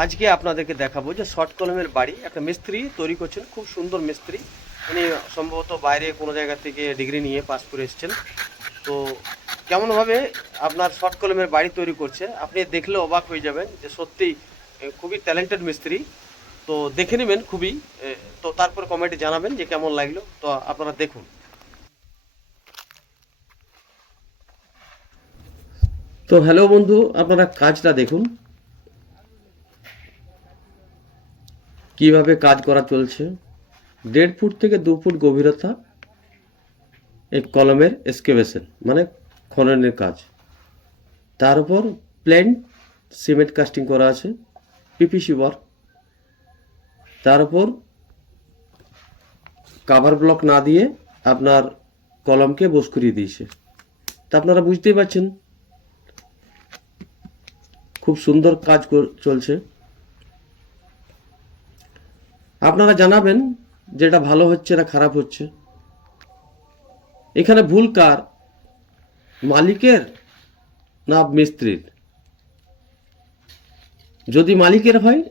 আজকে আপনাদেরকে দেখাবো যে শর্ট কলমের বাড়ি একটা মিস্ত্রি তৈরি করছেন, খুব সুন্দর মিস্ত্রি। উনি সম্ভবত বাইরে কোনো জায়গা থেকে ডিগ্রি নিয়ে পাস করে এসেছেন। তো কেমনভাবে আপনার শর্ট কলমের বাড়ি তৈরি করছে, আপনি দেখলে অবাক হয়ে যাবেন যে সত্যি খুবই ট্যালেন্টেড মিস্ত্রি। তো দেখে নেবেন খুবই তো তারপর কমেন্টে জানাবেন যে কেমন লাগল, তো আপনারা দেখুন। তো হ্যালো বন্ধু, আপনারা কাজটা দেখুন। কীভাবে কাজ করা চলছে? দেড় ফুট থেকে দু ফুট গভীরতা এই কলমের এক্সকেভেশন মানে খননের কাজ। তার উপর প্লেন, সিমেন্ট কাস্টিং করা আছে, পিপিসি ওয়ার্ক। তার উপর কাভার ব্লক না দিয়ে আপনার কলমকে বস করিয়ে দিয়েছে। তা আপনারা বুঝতেই পারছেন, খুব সুন্দর কাজ চলছে। আপনারা জানাবেন যেটা ভালো হচ্ছে না খারাপ হচ্ছে। এখানে ভুল কার? মালিকের না মিস্ত্রির? যদি মালিকের হয়,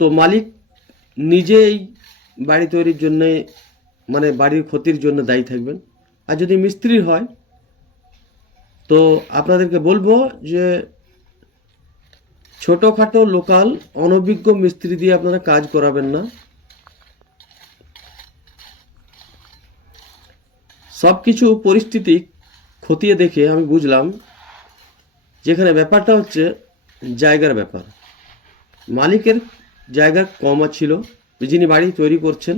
তো মালিক নিজেই বাড়ি তৈরির জন্য মানে বাড়ির ক্ষতির জন্য দায়ী থাকবেন। আর যদি মিস্ত্রির হয়, তো আপনাদেরকে বলব যে ছোটোখাটো লোকাল, অনভিজ্ঞ মিস্ত্রি দিয়ে আপনারা কাজ করাবেন না। সব কিছু পরিস্থিতি খতিয়ে দেখে আমি বুঝলাম, যেখানে ব্যাপারটা হচ্ছে জায়গার ব্যাপার। মালিকের জায়গা কম ছিল, যিনি বাড়ি তৈরি করছেন,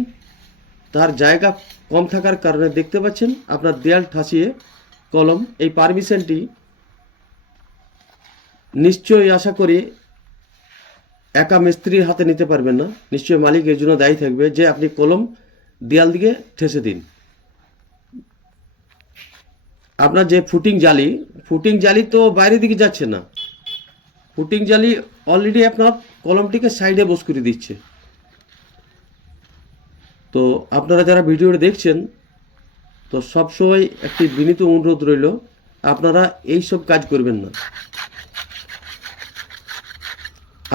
তার জায়গা কম থাকার কারণে দেখতে পাচ্ছেন আপনার দেয়াল ঠাসিয়ে কলম, এই পারমিশনটি নিশ্চয়ই আশা করি একা মিস্ত্রির হাতে নিতে পারবেন না। নিশ্চয়ই মালিক এর জন্য দায়ী থাকবে যে আপনি কলম দেয়াল দিকে ঠেসে দিন। আপনার যে ফুটিং জালি ফুটিং জালি তো বাইরের দিকে যাচ্ছে না। ফুটিং জালি অলরেডি আপনার কলমটিকে সাইডে বস করে দিচ্ছে। তো আপনারা যারা ভিডিওটা দেখছেন, তো সবসময় একটি বিনীত অনুরোধ রইল, আপনারা এই সব কাজ করবেন না।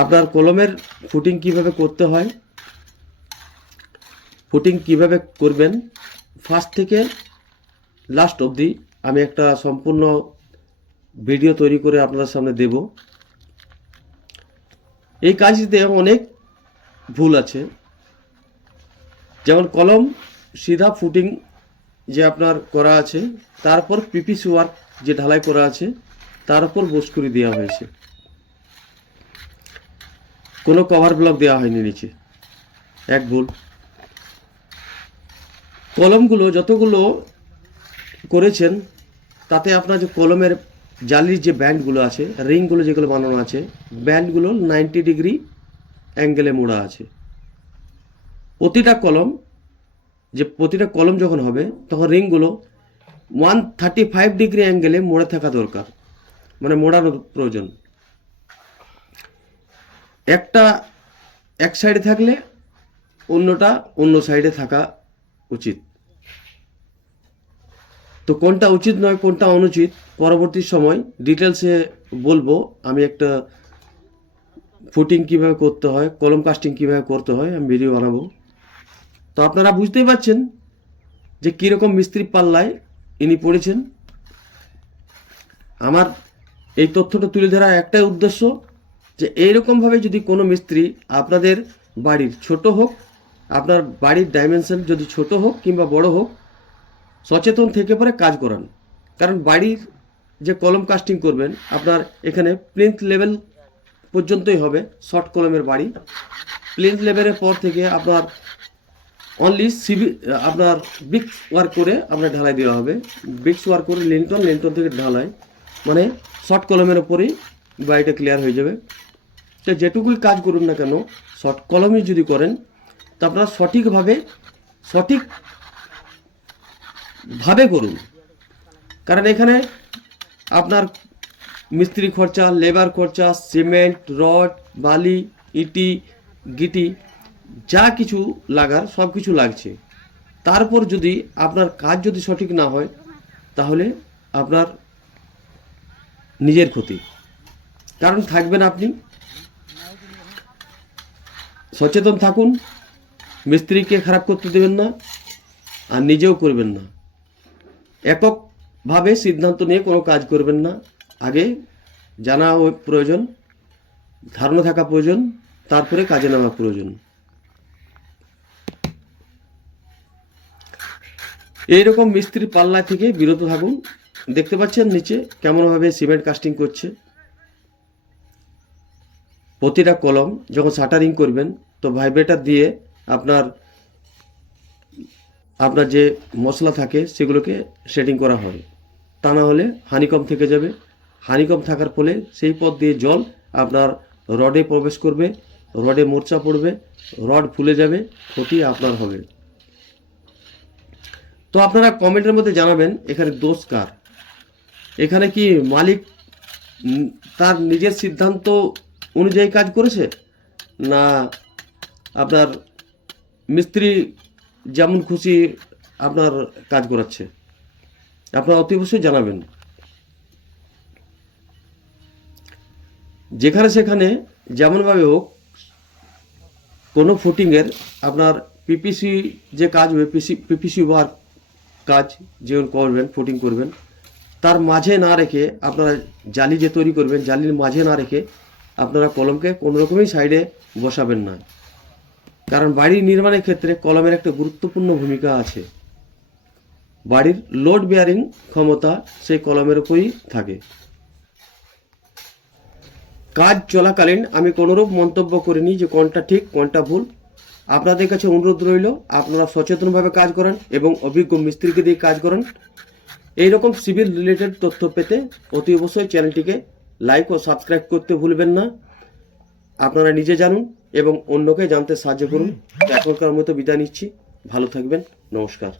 আপনার কলমের ফুটিং কীভাবে করতে হয় ফুটিং কীভাবে করবেন ফার্স্ট থেকে লাস্ট অবধি আমি একটা সম্পূর্ণ ভিডিও তৈরি করে আপনাদের সামনে দেব। এই কাজটিতে অনেক ভুল আছে। যেমন কলম সিধা ফুটিং যে আপনার করা আছে, তারপর পিপিসি ওয়ার্ক যে ঢালাই করা আছে, তার উপর বস্কুরি দেওয়া হয়েছে। কোনো কভার ব্লক দেওয়া হয়নি নিচে। এক ভুল। কলমগুলো যতগুলো করেছেন, তাতে আপনার যে কলমের জালির যে ব্যান্ডগুলো আছে রিংগুলো যেগুলো বানানো আছে ব্যান্ডগুলো নাইনটি ডিগ্রি অ্যাঙ্গেলে মোড়া আছে। প্রতিটা কলম, যে প্রতিটা কলম যখন হবে, তখন রিংগুলো ওয়ান থার্টি ফাইভ ডিগ্রি অ্যাঙ্গেলে মোড়ে থাকা দরকার। মানে মোড়ানোর প্রয়োজন। একটা এক সাইডে থাকলে অন্যটা অন্য সাইডে থাকা উচিত। তো কোনটা উচিত নয়, কোনটা অনুচিত, পরবর্তী সময় ডিটেলসে বলব। আমি একটা ফুটিং কীভাবে করতে হয় কলম কাস্টিং কীভাবে করতে হয়, আমি ভিডিও বানাবো। তো আপনারা বুঝতেই পারছেন যে কীরকম মিস্ত্রি পাল্লায় ইনি পড়েছেন। আমার এই তথ্যটা তুলে ধরা একটাই উদ্দেশ্য যে এইরকমভাবে যদি কোনো মিস্ত্রি আপনাদের বাড়ির ছোট হোক, আপনার বাড়ির ডাইমেনশন যদি ছোট হোক কিংবা বড় হোক, সচেতন থেকে পরে কাজ করান। কারণ বাড়ির যে কলম কাস্টিং করবেন, আপনার এখানে প্লিন্থ লেভেল পর্যন্তই হবে শর্ট কলমের বাড়ি। প্লিন্থ লেভেলের পর থেকে আপনার অনলি সিভি আপনার বিক্স ওয়ার্ক করে আপনার ঢালাই দেওয়া হবে। বিক্স ওয়ার্ক করে লিন্টন লিন্টন থেকে ঢালাই। মানে শর্ট কলমের ওপরেই বাড়িটা ক্লিয়ার হয়ে যাবে। তো যেটুকুই কাজ করুন না কেন, শর্ট কলমে যদি করেন, তা আপনারা সঠিকভাবে, সঠিক ভাবে করুন। কারণ এখানে আপনার মিস্ত্রি খরচা লেবার খরচা সিমেন্ট রড বালি, ইটি, গিটি, যা কিছু লাগার, সব কিছু লাগছে। তারপর যদি আপনার কাজ যদি সঠিক না হয়, তাহলে আপনার নিজের ক্ষতি। কারণ থাকবেন আপনি। সচেতন থাকুন। মিস্ত্রিকে খারাপ করতে দেবেন না, আর নিজেও করবেন না। এককভাবে সিদ্ধান্ত নিয়ে কোনো কাজ করবেন না। আগে জানা প্রয়োজন, ধারণা থাকা প্রয়োজন, তারপরে কাজে নামা প্রয়োজন। এইরকম মিস্ত্রি পাল্লা থেকে বিরত থাকুন। দেখতে পাচ্ছেন নিচে কেমনভাবে সিমেন্ট কাস্টিং করছে। প্রতিটা কলম যখন শাটারিং করবেন, তো ভাইব্রেটার দিয়ে আপনার আপনার যে মশলা থাকে সেগুলোকে সেটিং করা হবে। তা না হলে হানিকম থেকে যাবে। হানিকম থাকার ফলে সেই পথ দিয়ে জল আপনার রডে প্রবেশ করবে, রডে মোর্চা পড়বে, রড ফুলে যাবে, ক্ষতি আপনার হবে। তো আপনারা কমেন্টের মধ্যে জানাবেন, এখানে দোষ কার? এখানে কি মালিক তার নিজের সিদ্ধান্ত অনুযায়ী কাজ করেছে? না, আপনার মিস্ত্রি যেমন খুশি আপনার কাজ করাচ্ছে। আপনারা অতি অবশ্যই জানাবেন। যেখানে সেখানে যেমনভাবে হোক, কোনো ফুটিংয়ের আপনার পিপিসি যে কাজ হবে পিসি পিপিসি ওয়ার্ক কাজ যেমন করবেন, ফুটিং করবেন, তার মাঝে না রেখে আপনারা জালি যে তৈরি করবেন, জালির মাঝে না রেখে আপনারা কলমকে কোনো রকমই সাইডে বসাবেন না। কারণ বাড়ি নির্মাণের ক্ষেত্রে কলমের একটা গুরুত্বপূর্ণ ভূমিকা আছে। বাড়ির লোড বেয়ারিং ক্ষমতা সেই কলমের উপরই থাকে। কাজ চলাকালীন আমি কোনোরূপ মন্তব্য করিনি যে কোনটা ঠিক, কোনটা ভুল। আপনাদের কাছে অনুরোধ রইল, আপনারা সচেতনভাবে কাজ করেন এবং অভিজ্ঞ মিস্ত্রিকে দিয়ে কাজ করেন। এইরকম সিভিল রিলেটেড তথ্য পেতে অতি অবশ্যই চ্যানেলটিকে লাইক ও সাবস্ক্রাইব করতে ভুলবেন না। আপনারা নিজে জানুন এবং অন্যকে জানতে সাহায্য করুন। এখনকার মতো বিদায় নিচ্ছি। ভালো থাকবেন। নমস্কার।